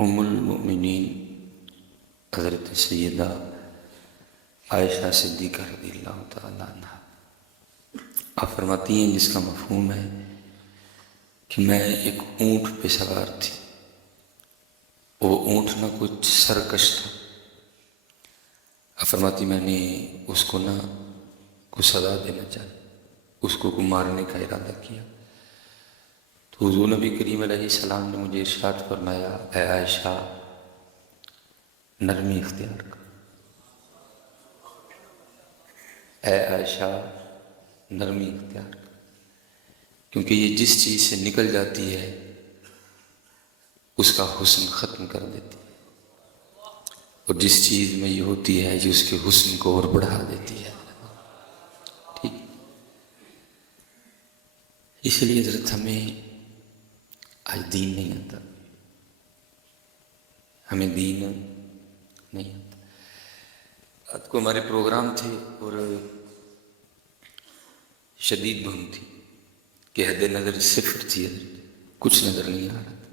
ام المؤمنین حضرت سیدہ عائشہ صدیقہ رضی اللہ تعالیٰ عنہ آپ فرماتی ہیں، جس کا مفہوم ہے کہ میں ایک اونٹ پہ سوار تھی، وہ اونٹ نہ کچھ سرکش تھا۔ آپ فرماتی میں نے اس کو نہ کچھ سزا دینا چاہی، اس کو مارنے کا ارادہ کیا، تو حضور نبی کریم علیہ السلام نے مجھے ارشاد فرمایا، اے عائشہ نرمی اختیار کر، اے عائشہ نرمی اختیار کر، کیونکہ یہ جس چیز سے نکل جاتی ہے اس کا حسن ختم کر دیتی ہے، اور جس چیز میں یہ ہوتی ہے یہ اس کے حسن کو اور بڑھا دیتی ہے۔ ٹھیک، اس لیے حضرت ہمیں آج دین نہیں آتا، ہمیں دین نہیں آتا۔ رات کو ہمارے پروگرام تھے اور شدید دھند تھی کہ حد نظر صفر تھی، کچھ نظر نہیں آ رہا تھا۔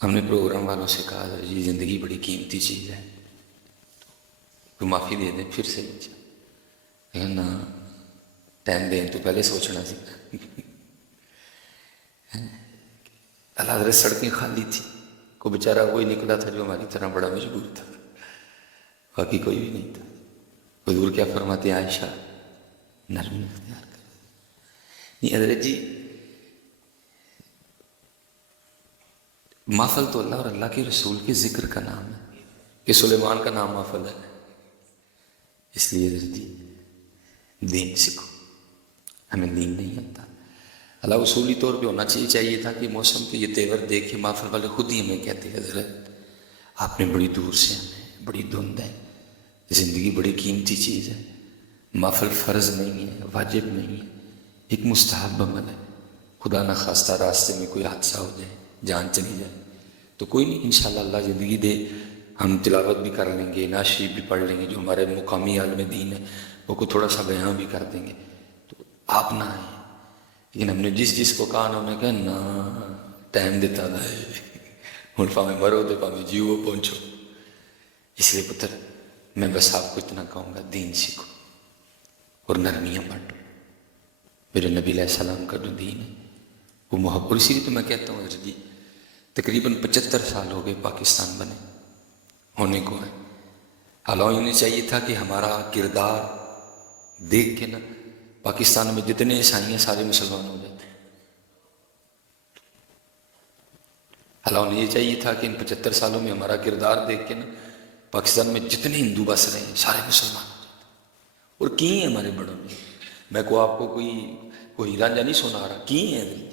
ہم نے پروگرام والوں سے کہا، یہ زندگی بڑی قیمتی چیز ہے، تو معافی دے دیں، پھر سے نا ٹائم دیں تو پہلے سوچنا سی۔ اللہ حضرت سڑکیں خالی تھی، کوئی بیچارہ وہی نکلا تھا جو ہماری طرح بڑا مجبور تھا، باقی کوئی بھی نہیں تھا۔ حضور کیا فرماتے ہیں، عائشہ نرمی اختیار کر۔ نہیں حضرت جی، محفل تو اللہ اور اللہ کے رسول کے ذکر کا نام ہے، کہ سلیمان کا نام محفل ہے، اس لیے حضرت جی دین سیکھو، ہمیں دین نہیں آتا۔ اللہ اصولی طور پہ ہونا چاہیے تھا کہ موسم کے یہ تیور دیکھ کے محفل والے خود ہی ہمیں کہتے ہیں، حضرت آپ نے بڑی دور سے ہمیں، بڑی دھند ہے، زندگی بڑی قیمتی چیز ہے، محفل فرض نہیں ہے، واجب نہیں ہے، ایک مستحب عمل ہے، خدا نہ خواستہ راستے میں کوئی حادثہ ہو جائے، جان چلی جائے تو کوئی نہیں، انشاءاللہ اللہ زندگی دے ہم تلاوت بھی کر لیں گے، نعت شریف بھی پڑھ لیں گے، جو ہمارے مقامی عالم دین ہے وہ کو تھوڑا سا بیان بھی کر دیں گے، تو آپ نہ آئیں۔ لیکن ہم نے جس کو کہا نا، انہوں نے کہا نا ٹائم دیتا نہ ہے، ہوں پاویں مرو تو پاویں جیو پہنچو۔ اس لیے پتر میں بس آپ کو اتنا کہوں گا، دین سیکھو اور نرمیاں بانٹو۔ میرے نبی علیہ السلام کا جو دین ہے وہ محبت، اور اسی لیے تو میں کہتا ہوں حضرت جی تقریباً 75 سال ہو گئے پاکستان بنے ہونے کو ہے، حالانکہ انہیں چاہیے تھا کہ ہمارا کردار دیکھ کے نا پاکستان میں جتنے عیسائی ہیں سارے مسلمان ہو جاتے ہیں۔ حالانکہ یہ چاہیے تھا کہ ان 75 سالوں میں ہمارا کردار دیکھ کے نا پاکستان میں جتنے ہندو بس رہے ہیں سارے مسلمان ہو جاتے ہیں، اور کی ہیں ہمارے بڑوں نے، میں کو آپ کو کوئی رانجھا نہیں سنا رہا، کی ہیں حضرت۔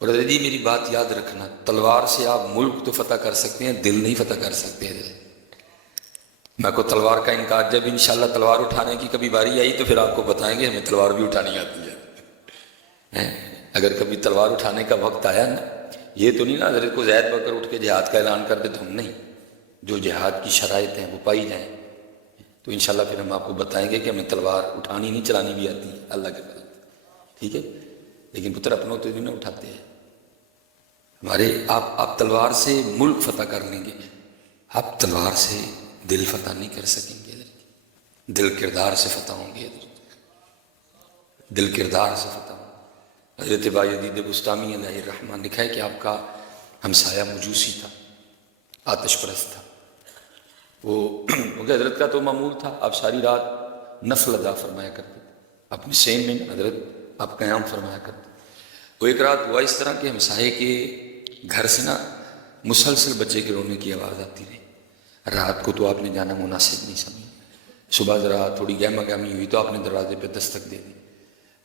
اور حضرت جی میری بات یاد رکھنا، تلوار سے آپ ملک تو فتح کر سکتے ہیں، دل نہیں فتح کر سکتے حضرت۔ میں کو تلوار کا انکار، جب انشاءاللہ تلوار اٹھانے کی کبھی باری آئی تو پھر آپ کو بتائیں گے، ہمیں تلوار بھی اٹھانی آتی ہے۔ اگر کبھی تلوار اٹھانے کا وقت آیا نا، یہ تو نہیں نا حضرت کو زید بکر اٹھ کے جہاد کا اعلان کر دے تو ہم نہیں، جو جہاد کی شرائط ہیں وہ پائی جائیں تو انشاءاللہ پھر ہم آپ کو بتائیں گے کہ ہمیں تلوار اٹھانی نہیں چلانی بھی آتی ہے اللہ کے فضل سے، ٹھیک ہے۔ لیکن پتر اپنوں تو نہیں اٹھاتے ہیں ہمارے، آپ تلوار سے ملک فتح کر لیں گے، آپ تلوار سے دل فتح نہیں کر سکیں گے، دل کردار سے فتح ہوں گے، دل کردار سے فتح ہوں گے۔ حضرت بایزید بسطامی علیہ الرحمہ لکھا ہے کہ آپ کا ہمسایہ مجوسی تھا، آتش پرست تھا، وہ حضرت کا تو معمول تھا آپ ساری رات نفل ادا فرمایا کرتے تھے، اپنے سین میں حضرت آپ قیام فرمایا کرتے۔ وہ ایک رات ہوا اس طرح کہ ہمسائے کے گھر سے نا مسلسل بچے کے رونے کی آواز آتی رہی، رات کو تو آپ نے جانا مناسب نہیں سمجھا، صبح ذرا تھوڑی گہما گہمی ہوئی تو آپ نے دروازے پہ دستک دے دی،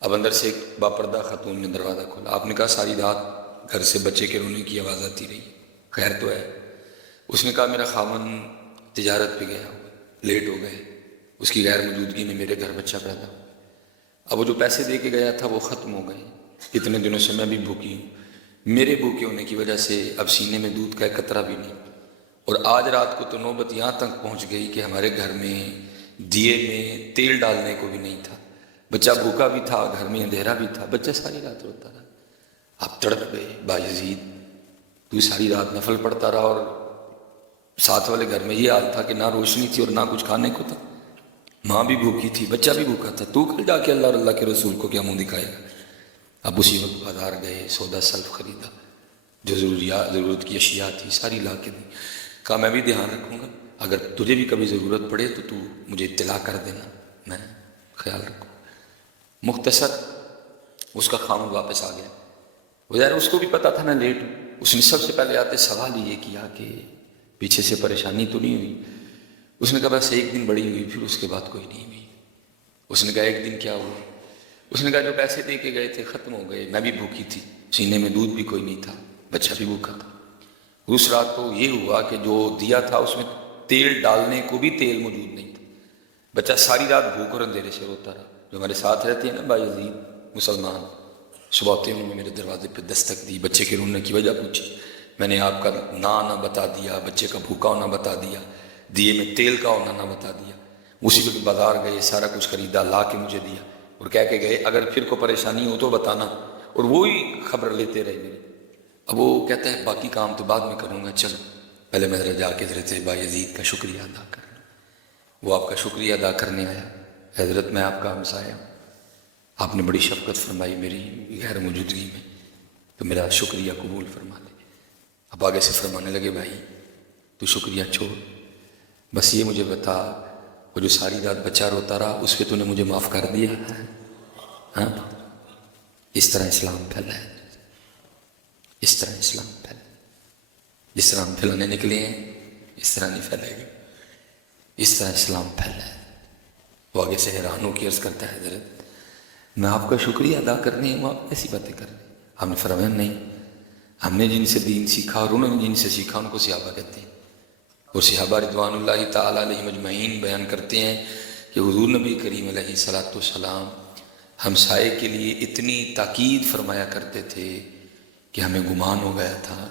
اب اندر سے ایک باپردہ خاتون نے دروازہ کھولا، آپ نے کہا ساری رات گھر سے بچے کے رونے کی آواز آتی رہی، خیر تو ہے؟ اس نے کہا میرا خاوند تجارت پہ گیا ہوا، لیٹ ہو گئے، اس کی غیر موجودگی میں میرے گھر بچہ پیدا ہوا، اب وہ جو پیسے دے کے گیا تھا وہ ختم ہو گئے، اتنے دنوں سے میں بھی بھوکی ہوں، میرے بھوکے ہونے کی وجہ سے اب سینے میں دودھ کا ایک قطرہ بھی نہیں، اور آج رات کو تو نوبت یہاں تک پہنچ گئی کہ ہمارے گھر میں دیے میں تیل ڈالنے کو بھی نہیں تھا، بچہ بھوکا بھی تھا، گھر میں اندھیرا بھی تھا، بچہ ساری رات روتا رہا، آپ تڑپ گئے بایزید، تو ساری رات نفل پڑھتا رہا اور ساتھ والے گھر میں یہ حال تھا کہ نہ روشنی تھی اور نہ کچھ کھانے کو تھا، ماں بھی بھوکی تھی، بچہ بھی بھوکا تھا، تو کل جا کے اللہ اور اللہ کے رسول کو کیا منہ دکھائے گا؟ اب اسی وقت بازار گئے، سودا سلف خریدا، جو ضرورت کی اشیاء تھی ساری لا کے دی، کہا میں بھی دھیان رکھوں گا، اگر تجھے بھی کبھی ضرورت پڑے تو مجھے اطلاع کر دینا، میں خیال رکھوں۔ مختصر اس کا خامد واپس آ گیا، ظاہر اس کو بھی پتا تھا میں لیٹ ہوں، اس نے سب سے پہلے آتے سوال یہ کیا کہ پیچھے سے پریشانی تو نہیں ہوئی؟ اس نے کہا بس ایک دن بڑی ہوئی، پھر اس کے بعد کوئی نہیں ہوئی۔ اس نے کہا ایک دن کیا ہوا؟ اس نے کہا جو پیسے دے کے گئے تھے ختم ہو گئے، میں بھی بھوکی تھی، سینے میں دودھ بھی کوئی نہیں تھا، بچہ بھی بھوکا تھا۔ اس رات کو یہ ہوا کہ جو دیا تھا اس میں تیل ڈالنے کو بھی تیل موجود نہیں تھا، بچہ ساری رات بھوک اور اندھیرے سے روتا رہا۔ جو ہمارے ساتھ رہتے ہیں نا بھائی عزیز مسلمان، صبح ہوتے انہوں نے میرے دروازے پہ دستک دی، بچے کے رونے کی وجہ پوچھی، میں نے آپ کا نہ بتا دیا، بچے کا بھوکا ہونا بتا دیا، دیے میں تیل کا ہونا نہ بتا دیا۔ اسی وقت بازار گئے، سارا کچھ خریدا، لا کے مجھے دیا اور کہہ کے گئے اگر پھر کو پریشانی ہو تو بتانا، اور وہی خبر لیتے رہے میری۔ اب وہ کہتا ہے باقی کام تو بعد میں کروں گا، چلو پہلے میں ذرا جا کے حضرت بایزید کا شکریہ ادا کرنا۔ وہ آپ کا شکریہ ادا کرنے آیا، حضرت میں آپ کا ہمسایہ ہوں، آپ نے بڑی شفقت فرمائی میری غیر موجودگی میں، تو میرا شکریہ قبول فرما لے۔ اب آگے سے فرمانے لگے بھائی تو شکریہ چھوڑ، بس یہ مجھے بتا وہ جو ساری رات بچہ روتا رہا اس پہ تو نے مجھے معاف کر دیا؟ ہاں، اس طرح اسلام پھیلا ہے، اس طرح اسلام پھیلا، جس طرح ہم پھیلانے نکلے ہیں اس طرح نہیں پھیلے گا، اس طرح اسلام پھیلا ہے۔ وہ آگے سے حیران ہو کے عرض کرتا ہے حضرت میں آپ کا شکریہ ادا کرنے ہوں، آپ ایسی باتیں کر رہے ہیں؟ ہم نے فرمایا نہیں، ہم نے جن سے دین سیکھا اور انہوں نے جن سے سیکھا ان کو صحابہ کہتے ہیں، اور صحابہ رضوان اللہ تعالیٰ علیہ مجمعین بیان کرتے ہیں کہ حضور نبی کریم علیہ الصلاۃ والسلام ہمسائے کے لیے اتنی تاکید فرمایا کرتے تھے کہ ہمیں گمان ہو گیا تھا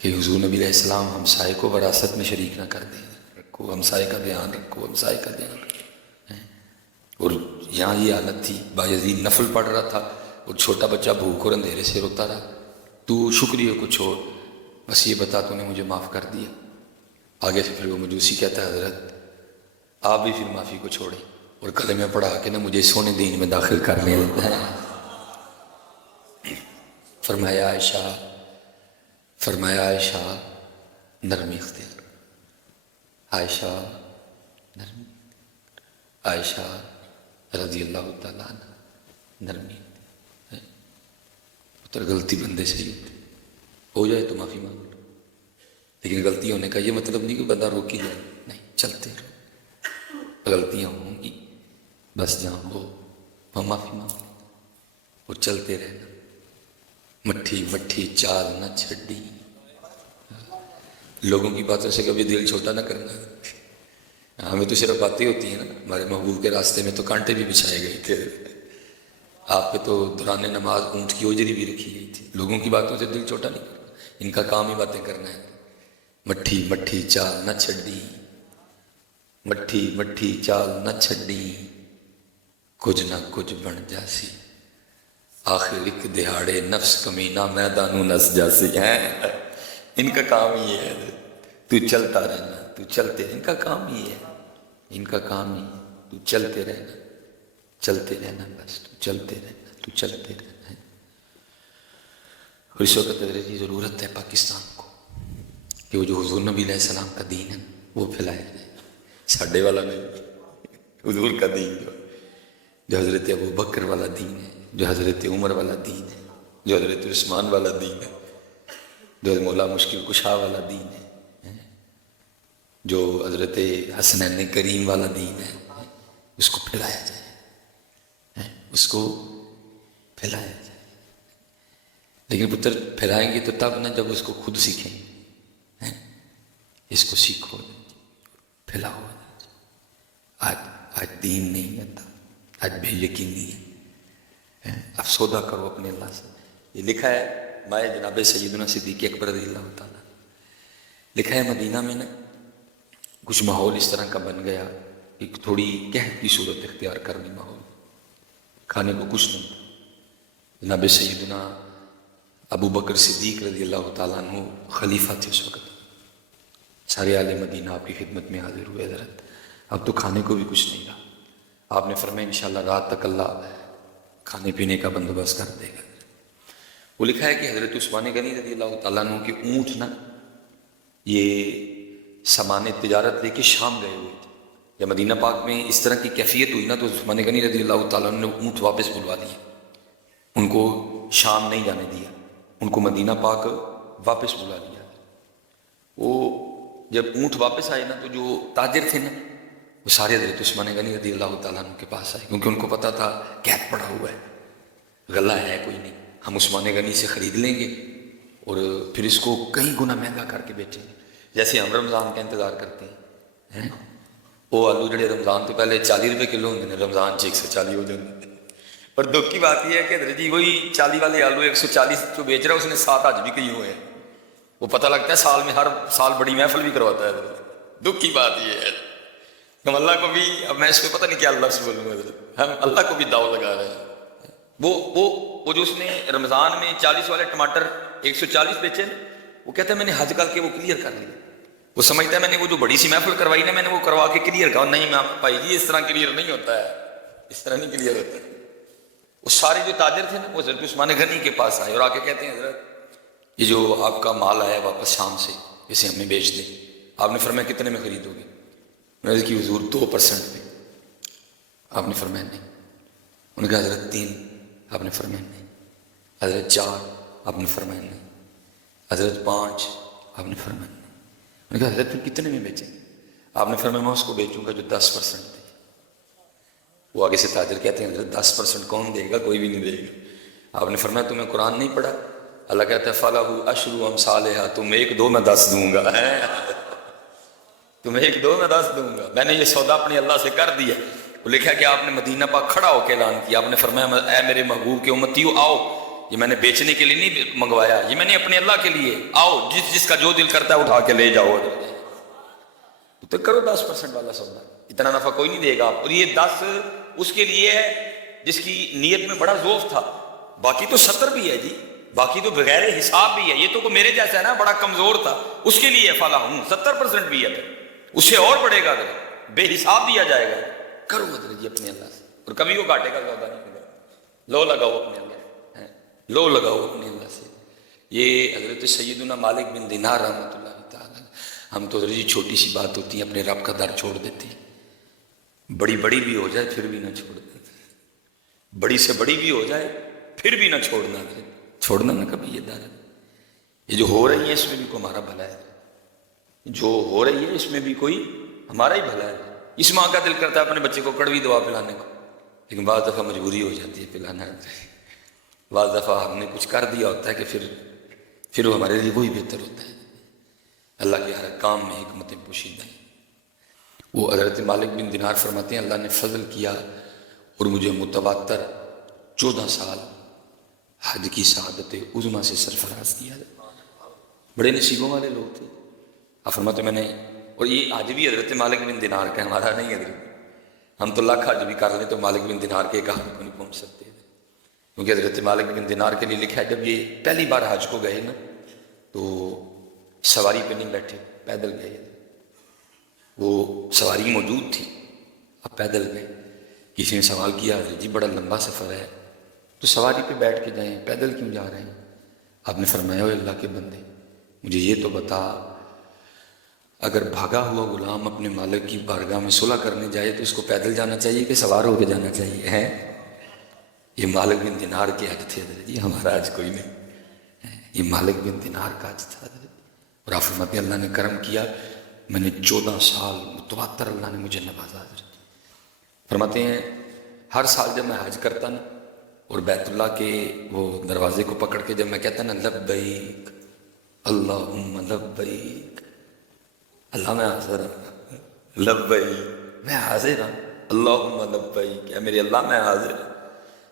کہ حضور نبی علیہ السلام ہمسائے کو وراثت میں شریک نہ کر دیں، رکھو ہمسائے کا دھیان رکھو، ہمسائے کا دھیان رکھو۔ اور یہاں یہ حالت تھی، بایزید نفل پڑھ رہا تھا اور چھوٹا بچہ بھوک اور اندھیرے سے روتا رہا، تو شکریہ کو چھوڑ، بس یہ بتا تو نے مجھے معاف کر دیا۔ آگے سے پھر وہ مجوسی کہتا ہے حضرت آپ بھی پھر معافی کو چھوڑیں اور کلمہ پڑھا کے نا مجھے سونے دین میں داخل کرنے دیتا ہے۔ فرمایا عائشہ نرمی اختیار، عائشہ نرمی، عائشہ رضی اللہ تعالیٰ عنہ نرمی، پتر غلطی بندے سے ہی ہو جائے تو معافی مانگ لو، لیکن غلطی ہونے کا یہ مطلب نہیں کہ بندہ روکی جائے، نہیں، چلتے رہو، غلطیاں ہوں گی، بس جہاں ہو وہاں معافی مانگ لو اور چلتے رہنا، مٹھی مٹھی چال نہ چھڈی، لوگوں کی باتوں سے کبھی دل چھوٹا نہ کرنا۔ ہمیں تو صرف باتیں ہوتی ہیں نا، ہمارے محبوب کے راستے میں تو کانٹے بھی بچھائے گئے تھے، آپ پہ تو دوران نماز اونٹ کی اجری بھی رکھی گئی تھی، لوگوں کی باتوں سے دل چھوٹا نہیں کرنا، ان کا کام ہی باتیں کرنا ہے۔ مٹھی مٹھی چال نہ چھڈی، مٹھی مٹھی چال نہ چھڈی، کچھ نہ کچھ بن جاسی، آخر ایک دہاڑے نفس کمینہ میدانوں نس جاسی ہیں۔ ان کا کام ہی ہے تو چلتا رہنا، تو چلتے، ان کا کام ہی ہے، ان کا کام ہی ہے، تو چلتے رہنا، چلتے رہنا، بس تو چلتے رہنا، تو چلتے رہنا ہے۔ اور اس وقت حضرت کی ضرورت ہے پاکستان کو کہ وہ جو حضور نبی علیہ السلام کا دین ہے وہ پھیلایا جائے، ساڈے والا نہیں، حضور کا دین جو حضرت ابو بکر والا دین ہے، جو حضرت عمر والا دین ہے، جو حضرت عثمان والا دین ہے، جو مولا مشکل کشا والا دین ہے، جو حضرت حسنین کریم والا دین ہے، اس کو پھیلایا جائے، اس کو پھیلایا جائے۔ لیکن پتر پھیلائیں گے تو تب نہ جب اس کو خود سیکھیں، اس کو سیکھو، پھیلاؤ۔ آج دین نہیں آتا، آج بے یقینی ہے، اب سودا کرو اپنے اللہ سے۔ یہ لکھا ہے مائے جناب سیدنا صدیق اکبر رضی اللہ تعالیٰ، لکھا ہے مدینہ میں نا کچھ ماحول اس طرح کا بن گیا، ایک تھوڑی قحط کی صورت اختیار کرنی، ماحول کھانے کو کچھ نہیں تھا۔ جناب سیدنا ابو بکر صدیق رضی اللہ تعالیٰ عنہ خلیفہ تھے اس وقت، سارے اہل مدینہ آپ کی خدمت میں حاضر ہوئے حضرت، اب تو کھانے کو بھی کچھ نہیں رہا، آپ نے فرمایا انشاءاللہ رات تک اللہ کھانے پینے کا بندوبست کر دے گا۔ وہ لکھا ہے کہ حضرت عثمان غنی رضی اللہ تعالیٰ عنہ کے اونٹ نا یہ سامان تجارت لے کے شام گئے ہوئے تھے، جب مدینہ پاک میں اس طرح کی کیفیت ہوئی نا تو عثمان غنی رضی اللہ تعالیٰ عنہ نے اونٹ واپس بلوا دیے، ان کو شام نہیں جانے دیا، ان کو مدینہ پاک واپس بلا لیا۔ وہ جب اونٹ واپس آئے نا تو جو تاجر تھے نا وہ سارے حضرت عثمان غنی رضی اللہ تعالیٰ عنہ کے پاس آئے، کیونکہ ان کو پتا تھا قید پڑا ہوا ہے، غلہ ہے کوئی نہیں، ہم عثمان غنی سے خرید لیں گے اور پھر اس کو کئی گنا مہنگا کر کے بیچیں گے، جیسے ہم رمضان کا انتظار کرتے ہیں۔ وہ آلو جڑے رمضان تو پہلے 40 روپے کلو ہوتے ہیں، رمضان 140 ہو جاتے ہیں، پر دکھ کی بات یہ ہے کہ حضرت جی وہی 40 والے آلو 140 جو بیچ رہا ہے اس نے 7 آج بھی کہیں ہوئے ہیں، وہ پتہ لگتا ہے سال میں ہر سال بڑی محفل بھی کرواتا ہے حضرت۔ دکھ کی بات یہ ہے ہم اللہ کو بھی، اب میں اس پہ پتہ نہیں کیا اللہ سے بولوں گا حضرت، ہم اللہ کو بھی داؤ لگا رہے ہیں۔ وہ جو اس نے رمضان میں 40 والے ٹماٹر 140 بیچے، وہ کہتا ہے میں نے حج کر کے وہ کلیئر کر لیا، وہ سمجھتا ہے میں نے وہ جو بڑی سی محفل کروائی نا میں نے وہ کروا کے کلیئر کہا، نہیں میں بھائی جی اس طرح کلیئر نہیں ہوتا ہے، اس طرح نہیں کلیئر ہوتا ہے۔ وہ سارے جو تاجر تھے نا وہ حضرت عثمان غنی کے پاس آئے اور آ کے کہتے ہیں حضرت یہ جو آپ کا مال آیا واپس شام سے اسے ہمیں بیچ دیں۔ آپ نے فرمایا کتنے میں خریدو گے؟ میں نے کہا حضور 2% پہ۔ آپ نے فرمایا نہیں۔ انہوں نے کہا حضرت 3، آپ نے فرمایا نہیں۔ حضرت 4، آپ نے فرمایا نہیں۔ حضرت 5، آپ نے فرمایا نہیں۔ انہوں نے کہا حضرت پھر کتنے میں بیچیں گے؟ آپ نے فرمایا میں اس کو بیچوں گا جو 10% دے۔ وہ آگے سے تاجر کہتے ہیں حضرت 10% کون دے گا؟ کوئی بھی نہیں دے گا۔ آپ نے فرمایا تمہیں قرآن نہیں پڑھا؟ اللہ کہتا ہے فَلَهُ أَشْرُ أَمْثَالِهَا، تم 1-2 میں 10 دوں گا، تمہیں 1-2 میں 10 دوں گا، میں نے یہ سودا اپنے اللہ سے کر دیا۔ وہ لکھا کہ آپ نے مدینہ پاک کھڑا ہو کے اعلان کیا، آپ نے فرمایا اے میرے محبوب کے امتیو آؤ، یہ میں نے بیچنے کے لیے نہیں منگوایا، یہ میں نے اپنے اللہ کے لیے، آؤ جس کا جو دل کرتا ہے اٹھا کے لے جاؤ، تو کرو 10% والا سودا، اتنا نفع کوئی نہیں دے گا آپ۔ اور یہ 10 اس کے لیے ہے جس کی نیت میں بڑا ذوف تھا، باقی تو 70 بھی ہے جی، باقی تو بغیر حساب بھی ہے، یہ تو میرے جیسا ہے نا بڑا کمزور تھا، اس کے لیے فلا ہوں 70% بھی ہے، پھر اس سے اور بڑھے گا، بے حساب دیا جائے گا۔ کرو مدد جی اپنے اللہ سے، اور کبھی وہ گھاٹے کا سودا نہیں کرے، لو لگاؤ اپنے اللہ سے، لو لگاؤ اپنے اللہ سے۔ یہ حضرت سیدنا مالک بن دینار رحمۃ اللہ تعالی، ہم تو حضرت جی چھوٹی سی بات ہوتی ہے اپنے رب کا در چھوڑ دیتے ہیں، بڑی بڑی بھی ہو جائے پھر بھی نہ چھوڑ دیتے، بڑی سے بڑی بھی ہو جائے پھر بھی نہ چھوڑنا، چھوڑنا نہ کبھی یہ در۔ یہ جو ہو رہی ہے اس میں بھی کوئی ہمارا بھلا ہے، جو ہو رہی ہے اس میں بھی کوئی ہمارا ہی بھلا ہے۔ اس ماں کا دل کرتا ہے اپنے بچے کو کڑوی دوا پلانے کو، لیکن بعض دفعہ مجبوری ہو جاتی ہے پلانا، بعض دفعہ ہم نے کچھ کر دیا ہوتا ہے کہ پھر وہ ہمارے لیے وہی بہتر ہوتا ہے۔ اللہ کے ہر کام میں حکمتیں پوشیدہ ہیں۔ وہ حضرت مالک بن دینار فرماتے ہیں اللہ نے فضل کیا اور مجھے متواتر 14 سال حج کی سعادت عظمیٰ سے سرفراز کیا، بڑے نصیبوں والے لوگ تھے۔ آپ فرماتے میں نے، اور یہ آج بھی حضرت مالک بن دینار کا ہمارا نہیں حضرت، ہم تو لاکھ حج بھی کر لیں تو مالک بن دینار کے ایک حج کو نہیں پہنچ سکتے، کیونکہ حضرت مالک بن دینار کے لیے لکھا ہے جب یہ پہلی بار حج کو گئے نا تو سواری پہ نہیں بیٹھے، پیدل گئے، وہ سواری موجود تھی، اب پیدل گئے۔ کسی نے سوال کیا حضرت جی بڑا لمبا سفر ہے تو سواری پہ بیٹھ کے جائیں، پیدل کیوں جا رہے ہیں؟ آپ نے فرمایا اے اللہ کے بندے مجھے یہ تو بتا، اگر بھاگا ہوا غلام اپنے مالک کی بارگاہ میں صلح کرنے جائے تو اس کو پیدل جانا چاہیے کہ سوار ہو کے جانا چاہیے؟ ہے یہ مالک بن دینار کے حج تھے حضرت جی، ہمارا حج کوئی نہیں، یہ مالک بن دینار کا حج تھا حضرت۔ اور آپ فرماتے ہیں اللہ نے کرم کیا، میں نے 14 سال متواتر اللہ نے مجھے نوازا حضرت۔ فرماتے ہیں ہر سال جب میں حج کرتا نا اور بیت اللہ کے وہ دروازے کو پکڑ کے جب میں کہتا نا لبیک اللہم لبیک، اللہ میں حاضر ہوں، لبیک میں حاضر ہوں، اللہم لبیک اے میرے اللہ میں حاضر ہوں۔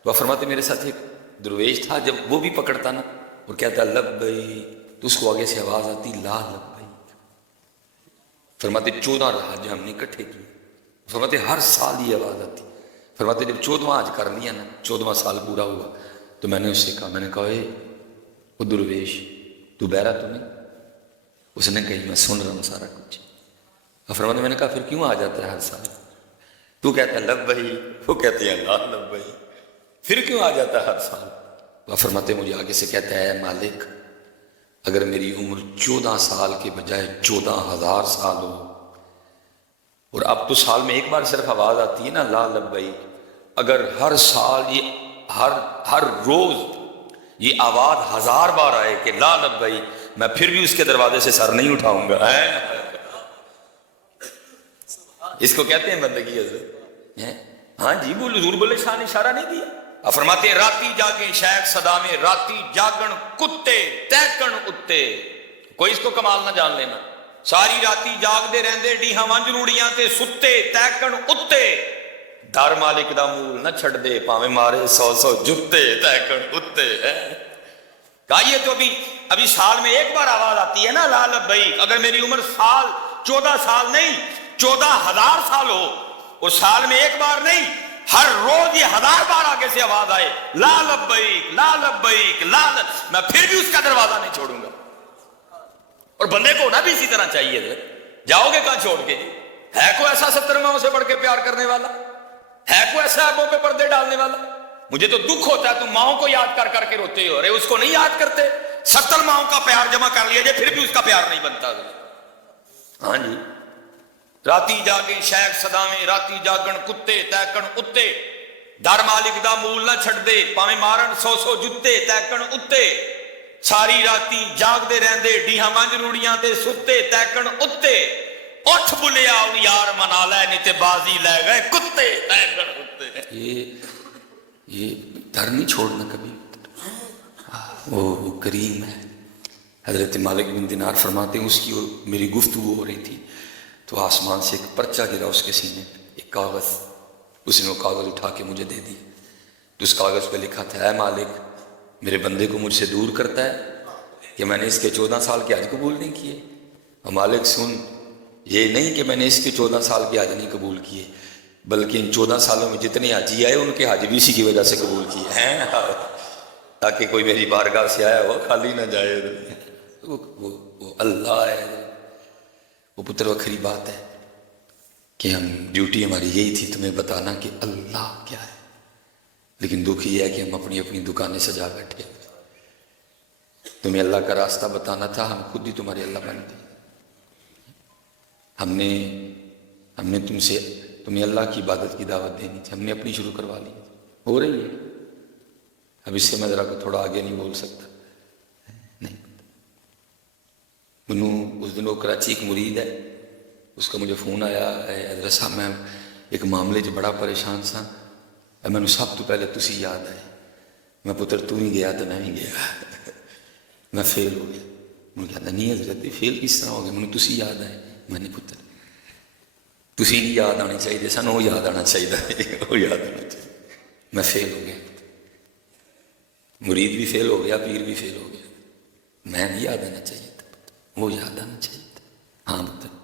تو آپ فرماتے میرے ساتھ ایک درویش تھا، جب وہ بھی پکڑتا نا اور کہتا لبیک تو اس کو آگے سے آواز آتی لا لبیک۔ فرماتے 14 حج ہم نے اکٹھے کیے، فرماتے ہر سال یہ آواز آتی۔ فرماتے جب 14واں حج کر لیا نا، 14واں سال پورا ہوا تو میں نے اس سے کہا، میں نے کہا اے وہ درویش تو بہرا تو نہیں؟ اس نے کہی میں سن رہا ہوں سارا کچھ. فرماتے میں نے کہا پھر کیوں آ جاتا ہے ہر سال؟ تو کہتا ہے لبئی، وہ کہتے ہیں لا لبئی، پھر کیوں آ جاتا ہے ہر سال؟ وہ فرماتے مجھے آگے سے کہتا ہے اے مالک اگر میری عمر 14 سال کے بجائے 14,000 سال ہو، اور اب تو سال میں ایک بار صرف آواز آتی ہے نا لا لبئی، اگر ہر سال یہ ہر روز یہ آواز 1000 بار آئے کہ لا لبئی، میں پھر بھی اس کے دروازے سے سر نہیں اٹھاؤں گا. اس کو کہتے ہیں بندگی حضرت. ہاں جی وہ حضور بولے شان اشارہ نہیں دیا. فرماتے ہیں راتی جاگیں شیخ صدا میں، راتی جاگن کتے تیکن اتے. کوئی اس کو کمال نہ جان لینا. ساری راتی جاگ دے رہندے ڈیہاں ونج روڑیاں تے ستے تیکن اتے. در مالک دا مول نہ چھڑ دے پاویں مارے 100 جتے تیکن اتے. کہا یہ تو ابھی سال میں ایک بار آواز آتی ہے نا لا لبیک. اگر میری عمر 14 سال نہیں 14,000 سال ہو، اور سال میں ایک بار نہیں ہر روز یہ 1000 بار آگے سے آواز آئے لا لبیک لا لبیک لا لبیک، میں پھر بھی اس کا دروازہ نہیں چھوڑوں گا. اور بندے کو ہونا بھی اسی طرح چاہیے. جاؤ گے کہاں چھوڑ کے؟ ہے کوئی ایسا 70 ماہوں سے بڑھ کے پیار کرنے والا؟ ہے کوئی ایسا ابوں پہ پردے ڈالنے والا؟ مجھے تو دکھ ہوتا ہے تم ماؤں کو یاد کر کر کے روتے ہو. ارے اس کو نہیں یاد کرتے؟ 70 ماہوں کا پیار جمع کر لیا جائے پھر بھی اس کا پیار نہیں بنتا. ہاں جی راتی جاگیں شیخ صداویں، راتی جاگن کتے تیکن اتے. در مالک دا مول نہ چھڑ دے پاویں مارن 100 جتے تیکن اتے. ساری راتی جاگ دے رہندے ڈیہاں ونج روڑیاں تے ستے تیکن اتے. اٹھ بلیا ان یار منا لے نہیں تے بازی لے گئے کتے تیکن اتے. یہ در نہیں چھوڑنا کبھی. وہ کریم ہے. حضرت مالک بن دینار فرماتے ہیں اس کی میری گفتگو ہو رہی تھی تو آسمان سے ایک پرچہ گرا اس کے سینے پہ، ایک کاغذ. اس نے وہ کاغذ اٹھا کے مجھے دے دیا. تو اس کاغذ پہ لکھا تھا اے مالک میرے بندے کو مجھ سے دور کرتا ہے کہ میں نے اس کے 14 سال کے حج قبول نہیں کیے. اور مالک سن، یہ نہیں کہ میں نے اس کے 14 سال کے حج نہیں قبول کیے، بلکہ ان 14 سالوں میں جتنے حاجی آئے ان کے حج بھی اسی کی وجہ سے قبول کیے ہیں، تاکہ کوئی میری بارگاہ سے آیا وہ خالی نہ جائے. وہ اللہ ہے. وہ پتر وکھری بات ہے کہ ہم ڈیوٹی ہماری یہی تھی تمہیں بتانا کہ اللہ کیا ہے، لیکن دکھ یہ ہے کہ ہم اپنی اپنی دکانیں سجا بیٹھے. تمہیں اللہ کا راستہ بتانا تھا، ہم خود ہی تمہارے اللہ بن گئے. ہم نے تمہیں اللہ کی عبادت کی دعوت دینی تھی، ہم نے اپنی شروع کروا لی. ہو رہی ہے. اب اس سے میں ذرا تھوڑا آگے نہیں بول سکتا. نہیں اس دن وہ کراچی ایک مرید ہے، اس کا مجھے فون آیا حضرت صاحب میں ایک معاملے جو بڑا پریشان سا، میں نے سب تو پہلے تسی یاد آئے. میں پتر تو ہی گیا تو میں ہی گیا، میں فیل ہو گیا. مجھے کہتا نہیں حضرت فیل کس طرح ہو گیا؟ میں نے تسی یاد آئے. میں نے پتر تسی نہیں یاد آنی چاہیے سن، وہ یاد آنا چاہیے، وہ یاد آنا چاہیے. میں فیل ہو گیا. مرید بھی فیل ہو گیا، پیر بھی فیل ہو گیا. میں نہیں یاد آنا چاہیے تھا، وہ یاد آنا چاہیے تھا. ہاں پتر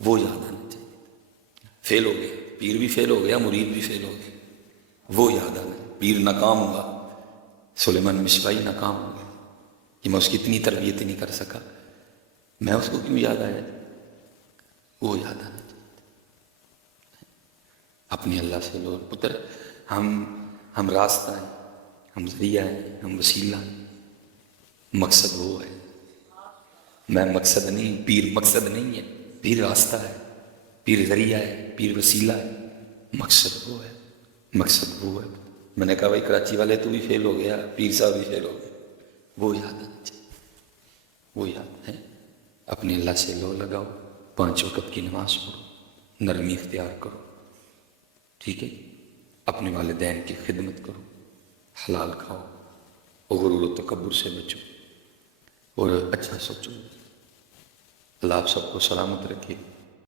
وہ یاد آنا چاہیے تھا. فیل ہو گیا، پیر بھی فیل ہو گیا، مرید بھی فیل ہو گیا. وہ یاد آنا. پیر ناکام ہوا، سلیمان مصباحی ناکام ہو گیا کہ میں اس کی اتنی تربیت نہیں کر سکا. میں اس کو کیوں یاد آیا؟ وہ یاد آنا چاہیے. اپنے اللہ سے لو پتر. ہم راستہ ہیں، ہم ذریعہ ہیں، ہم وسیلہ ہیں. مقصد وہ ہے. میں مقصد نہیں، پیر مقصد نہیں ہے. پیر راستہ ہے، پیر ذریعہ ہے، پیر وسیلہ ہے. مقصد وہ ہے، مقصد وہ ہے. میں نے کہا بھائی کراچی والے تو بھی فیل ہو گیا، پیر صاحب بھی فیل ہو گئے. وہ یاد آنا چاہیے. وہ یاد ہے. اپنے اللہ سے لو لگاؤ، 5 وقت کی نماز پڑھو، نرمی اختیار کرو، ٹھیک ہے. اپنے والدین کی خدمت کرو، حلال کھاؤ، غرور و تکبر سے بچو اور اچھا سوچو. اللہ آپ سب کو سلامت رکھے.